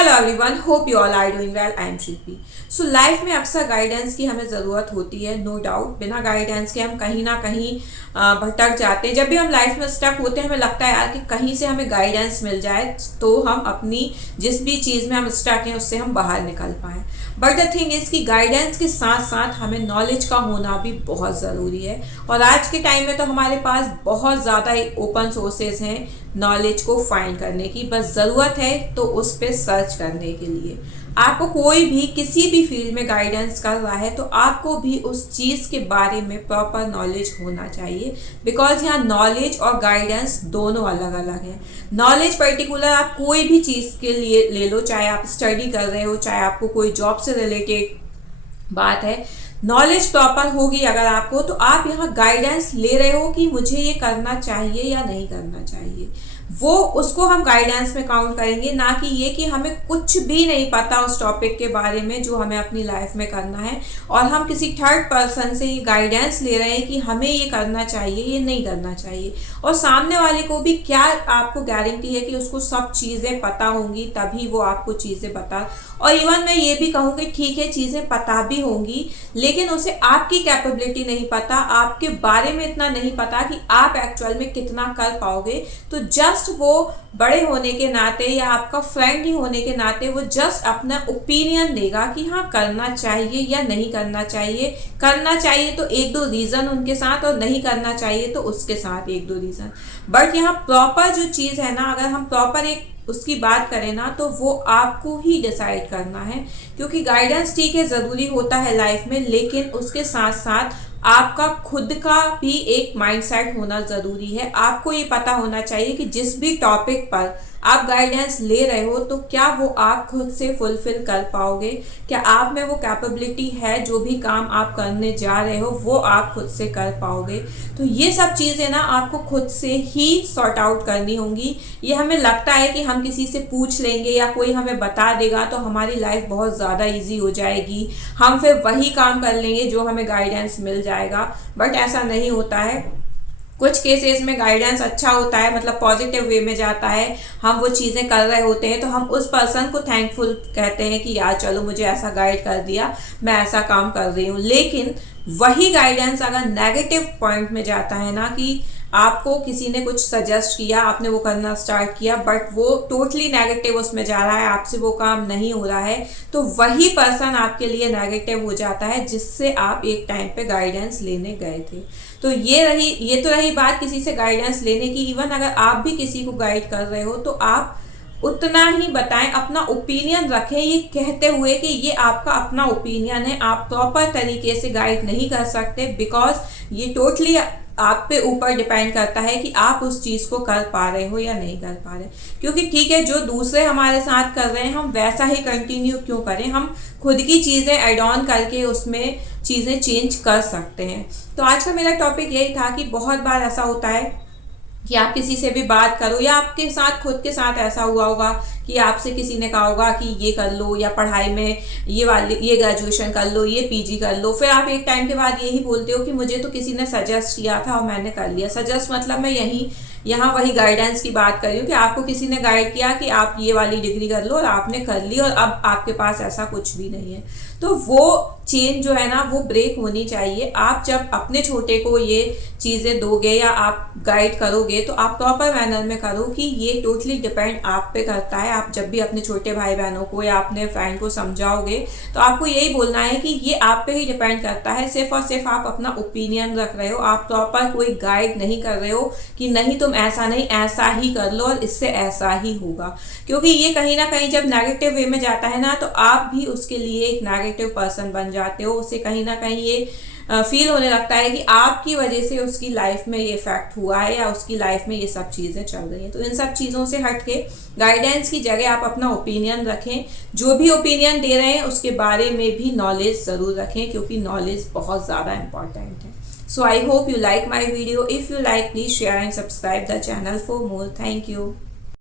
Hello everyone, hope you all are doing well. I am Shilpi. So life में अक्सर guidance की हमें ज़रूरत होती है, नो डाउट। बिना गाइडेंस के हम कहीं ना कहीं भटक जाते हैं। जब भी हम लाइफ में स्टक होते हैं, हमें लगता है यार कि कहीं से हमें गाइडेंस मिल जाए तो हम अपनी जिस भी चीज़ में हम स्टक हैं उससे हम बाहर निकल पाएँ। बट द थिंग इज़ कि गाइडेंस के साथ साथ हमें नॉलेज का होना भी बहुत ज़रूरी है। और आज के टाइम में तो हमारे पास बहुत ज़्यादा ओपन सोर्सेज हैं नॉलेज को फाइंड करने की। बस ज़रूरत है तो उस पर सर्च करने के लिए। आपको कोई भी किसी भी फील्ड में गाइडेंस कर रहा है तो आपको भी उस चीज़ के बारे में प्रॉपर नॉलेज होना चाहिए। बिकॉज यहाँ नॉलेज और गाइडेंस दोनों अलग अलग हैं। नॉलेज पर्टिकुलर आप कोई भी चीज़ के लिए ले लो, चाहे आप स्टडी कर रहे हो, चाहे आपको कोई जॉब से रिलेटेड बात है। नॉलेज प्रॉपर होगी अगर आपको, तो आप यहाँ गाइडेंस ले रहे हो कि मुझे ये करना चाहिए या नहीं करना चाहिए, वो उसको हम गाइडेंस में काउंट करेंगे। ना कि ये कि हमें कुछ भी नहीं पता उस टॉपिक के बारे में जो हमें अपनी लाइफ में करना है और हम किसी थर्ड पर्सन से ये गाइडेंस ले रहे हैं कि हमें ये करना चाहिए, ये नहीं करना चाहिए। और सामने वाले को भी क्या आपको गारंटी है कि उसको सब चीज़ें पता होंगी तभी वो आपको चीज़ें बता। और इवन मैं ये भी कहूँगी ठीक है, चीज़ें पता भी होंगी लेकिन उसे आपकी कैपेबिलिटी नहीं पता, आपके बारे में इतना नहीं पता कि आप एक्चुअल में कितना कर पाओगे। तो जस्ट वो बड़े होने के नाते या आपका फ्रेंड ही होने के नाते वो जस्ट अपना ओपिनियन देगा कि हाँ करना चाहिए या नहीं करना चाहिए। करना चाहिए तो एक दो रीज़न उनके साथ, और नहीं करना चाहिए तो उसके साथ एक दो रीज़न। बट यहाँ प्रॉपर जो चीज़ है ना, अगर हम प्रॉपर एक उसकी बात करें ना, तो वो आपको ही डिसाइड करना है। क्योंकि गाइडेंस ठीक है ज़रूरी होता है लाइफ में, लेकिन उसके साथ साथ आपका खुद का भी एक माइंडसेट होना ज़रूरी है। आपको ये पता होना चाहिए कि जिस भी टॉपिक पर आप गाइडेंस ले रहे हो तो क्या वो आप खुद से फुलफिल कर पाओगे, क्या आप में वो कैपेबिलिटी है, जो भी काम आप करने जा रहे हो वो आप खुद से कर पाओगे। तो ये सब चीज़ें ना आपको खुद से ही सॉर्ट आउट करनी होंगी। ये हमें लगता है कि हम किसी से पूछ लेंगे या कोई हमें बता देगा तो हमारी लाइफ बहुत ज़्यादा ईजी हो जाएगी, हम फिर वही काम कर लेंगे जो हमें गाइडेंस मिल जाएगा। बट ऐसा नहीं होता है। कुछ केसेस में गाइडेंस अच्छा होता है, मतलब पॉजिटिव वे में जाता है, हम वो चीज़ें कर रहे होते हैं तो हम उस पर्सन को थैंकफुल कहते हैं कि यार चलो मुझे ऐसा गाइड कर दिया, मैं ऐसा काम कर रही हूँ। लेकिन वही गाइडेंस अगर नेगेटिव पॉइंट में जाता है ना, कि आपको किसी ने कुछ सजेस्ट किया, आपने वो करना स्टार्ट किया बट वो टोटली नेगेटिव उसमें जा रहा है, आपसे वो काम नहीं हो रहा है, तो वही पर्सन आपके लिए नेगेटिव हो जाता है जिससे आप एक टाइम पे गाइडेंस लेने गए थे। तो ये तो रही बात किसी से गाइडेंस लेने की। इवन अगर आप भी किसी को गाइड कर रहे हो तो आप उतना ही बताएं, अपना ओपिनियन रखें, ये कहते हुए कि ये आपका अपना ओपिनियन है, आप प्रॉपर तरीके से गाइड नहीं कर सकते। बिकॉज ये टोटली आप पे ऊपर डिपेंड करता है कि आप उस चीज़ को कर पा रहे हो या नहीं कर पा रहे। क्योंकि ठीक है, जो दूसरे हमारे साथ कर रहे हैं हम वैसा ही कंटिन्यू क्यों करें, हम खुद की चीज़ें ऐड ऑन करके उसमें चीज़ें चेंज कर सकते हैं। तो आज का मेरा टॉपिक यही था कि बहुत बार ऐसा होता है कि आप किसी से भी बात करो या आपके साथ खुद के साथ ऐसा हुआ होगा कि आपसे किसी ने कहा होगा कि ये कर लो, या पढ़ाई में ये ग्रेजुएशन कर लो, ये पीजी कर लो। फिर आप एक टाइम के बाद यही बोलते हो कि मुझे तो किसी ने सजेस्ट किया था और मैंने कर लिया। सजेस्ट मतलब मैं यहाँ वही गाइडेंस की बात कर रही हूँ कि आपको किसी ने गाइड किया कि आप ये वाली डिग्री कर लो और आपने कर ली और अब आपके पास ऐसा कुछ भी नहीं है। तो वो चेन जो है ना वो ब्रेक होनी चाहिए। आप जब अपने छोटे को ये चीज़ें दोगे या आप गाइड करोगे तो आप प्रॉपर मैनर में करो, कि ये टोटली डिपेंड आप पे करता है। आप जब भी अपने छोटे भाई बहनों को या अपने फ्रेंड को समझाओगे तो आपको यही बोलना है कि ये आप पे ही डिपेंड करता है। सिर्फ और सिर्फ आप अपना ओपिनियन रख रहे हो, आप प्रॉपर कोई गाइड नहीं कर रहे हो कि नहीं तुम ऐसा नहीं ऐसा ही कर लो और इससे ऐसा ही होगा। क्योंकि ये कहीं ना कहीं जब नेगेटिव वे में जाता है ना, तो आप भी उसके लिए एक नेगेटिव पर्सन बन जाते हो। उसे कहीं ना कहीं ये फील होने लगता है कि आपकी वजह से उसकी लाइफ में ये इफेक्ट हुआ है या उसकी लाइफ में ये सब चीज़ें चल रही हैं। तो इन सब चीज़ों से हट के गाइडेंस की जगह आप अपना ओपिनियन रखें। जो भी ओपिनियन दे रहे हैं उसके बारे में भी नॉलेज ज़रूर रखें, क्योंकि नॉलेज बहुत ज़्यादा इंपॉर्टेंट है। So I hope you like my video. If you like, please share and subscribe the channel for more. Thank you.